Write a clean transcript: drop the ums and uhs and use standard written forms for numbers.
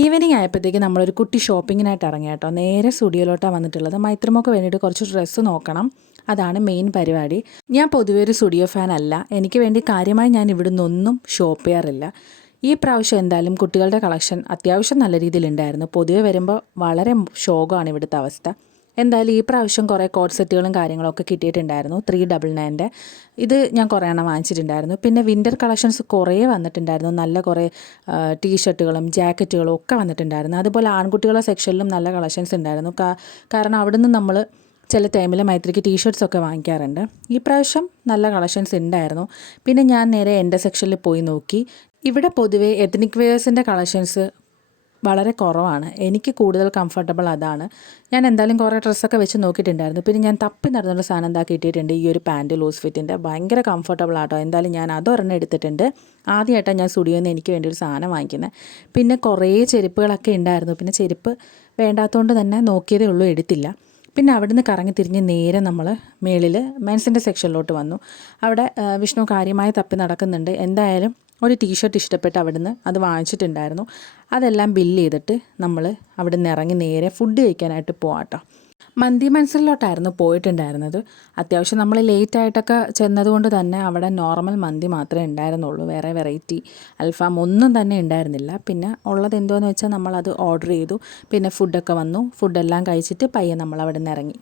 Evening ആയപ്പോഴത്തേക്ക് നമ്മളൊരു കുട്ടി ഷോപ്പിങ്ങിനായിട്ട് ഇറങ്ങി കേട്ടോ. നേരെ സ്റ്റുഡിയോയിലോട്ടാണ് വന്നിട്ടുള്ളത്. മൈത്രമൊക്കെ വേണ്ടിയിട്ട് കുറച്ച് ഡ്രസ്സ് നോക്കണം. അതാണ് മെയിൻ പരിപാടി. ഞാൻ പൊതുവെ ഒരു സ്റ്റുഡിയോ ഫാൻ അല്ല. എനിക്ക് വേണ്ടി കാര്യമായി ഞാൻ ഇവിടുന്ന് ഒന്നും ഷോപ്പ് ചെയ്യാറില്ല. ഈ പ്രാവശ്യം എന്തായാലും കുട്ടികളുടെ കളക്ഷൻ അത്യാവശ്യം നല്ല രീതിയിലുണ്ടായിരുന്നു. പൊതുവെ വരുമ്പോൾ വളരെ ശോകമാണ് ഇവിടുത്തെ അവസ്ഥ. എന്തായാലും ഈ പ്രാവശ്യം കുറേ കോട്ട് സെറ്റുകളും കാര്യങ്ങളൊക്കെ കിട്ടിയിട്ടുണ്ടായിരുന്നു. 399 ഇത് ഞാൻ കുറേ എണ്ണം വാങ്ങിച്ചിട്ടുണ്ടായിരുന്നു. പിന്നെ വിൻ്റർ കളക്ഷൻസ് കുറേ വന്നിട്ടുണ്ടായിരുന്നു. നല്ല കുറേ ടീഷർട്ടുകളും ജാക്കറ്റുകളും ഒക്കെ വന്നിട്ടുണ്ടായിരുന്നു. അതുപോലെ ആൺകുട്ടികളുടെ സെക്ഷനിലും നല്ല കളക്ഷൻസ് ഉണ്ടായിരുന്നു. കാരണം അവിടുന്ന് നമ്മൾ ചില ടൈമിൽ മൈത്രിക്ക് ടീഷർട്ട്സൊക്കെ വാങ്ങിക്കാറുണ്ട്. ഈ പ്രാവശ്യം നല്ല കളക്ഷൻസ് ഉണ്ടായിരുന്നു. പിന്നെ ഞാൻ നേരെ എൻ്റെ സെക്ഷനിൽ പോയി നോക്കി. ഇവിടെ പൊതുവേ എത്നിക് വെയേഴ്സിൻ്റെ കളക്ഷൻസ് വളരെ കുറവാണ്. എനിക്ക് കൂടുതൽ കംഫർട്ടബിൾ അതാണ്. ഞാൻ എന്തായാലും കുറേ ഡ്രസ്സൊക്കെ വെച്ച് നോക്കിയിട്ടുണ്ടായിരുന്നു. പിന്നെ ഞാൻ തപ്പി നടന്നൊരു സാധനം എന്താ കിട്ടിയിട്ടുണ്ട്. ഈ ഒരു പാൻറ്റ് ലൂസ് ഫിറ്റിൻ്റെ ഭയങ്കര കംഫർട്ടബിൾ ആട്ടോ. എന്തായാലും ഞാൻ അതൊരെണ്ണം എടുത്തിട്ടുണ്ട്. ആദ്യമായിട്ടാണ് ഞാൻ സ്റ്റുഡിയോയിൽ നിന്ന് എനിക്ക് വേണ്ടി ഒരു സാധനം വാങ്ങിക്കുന്നത്. പിന്നെ കുറേ ചെരുപ്പുകളൊക്കെ ഉണ്ടായിരുന്നു. പിന്നെ ചെരുപ്പ് വേണ്ടാത്തതുകൊണ്ട് തന്നെ നോക്കിയതേ ഉള്ളൂ, എടുത്തില്ല. പിന്നെ അവിടുന്ന് കറങ്ങി തിരിഞ്ഞ് നേരെ നമ്മൾ മേളിൽ മെൻസിൻ്റെ സെക്ഷനിലോട്ട് വന്നു. അവിടെ വിഷ്ണു കാര്യമായി തപ്പി നടക്കുന്നുണ്ട്. എന്തായാലും ഒരു ടീഷർട്ട് ഇഷ്ടപ്പെട്ട് അവിടുന്ന് അത് വാങ്ങിച്ചിട്ടുണ്ടായിരുന്നു. അതെല്ലാം ബില്ല് ചെയ്തിട്ട് നമ്മൾ അവിടെ നിന്ന് ഇറങ്ങി നേരെ ഫുഡ് കഴിക്കാനായിട്ട് പോകാം കേട്ടോ. മന്തി മനസ്സിലോട്ടായിരുന്നു പോയിട്ടുണ്ടായിരുന്നത്. അത്യാവശ്യം നമ്മൾ ലേറ്റായിട്ടൊക്കെ ചെന്നതുകൊണ്ട് തന്നെ അവിടെ നോർമൽ മന്തി മാത്രമേ ഉണ്ടായിരുന്നുള്ളൂ. വേറെ വെറൈറ്റി അൽഫാം ഒന്നും തന്നെ ഉണ്ടായിരുന്നില്ല. പിന്നെ ഉള്ളത് എന്തോന്ന് വെച്ചാൽ നമ്മളത് ഓർഡർ ചെയ്തു. പിന്നെ ഫുഡൊക്കെ വന്നു. ഫുഡെല്ലാം കഴിച്ചിട്ട് പയ്യെ നമ്മൾ അവിടെ നിന്ന് ഇറങ്ങി.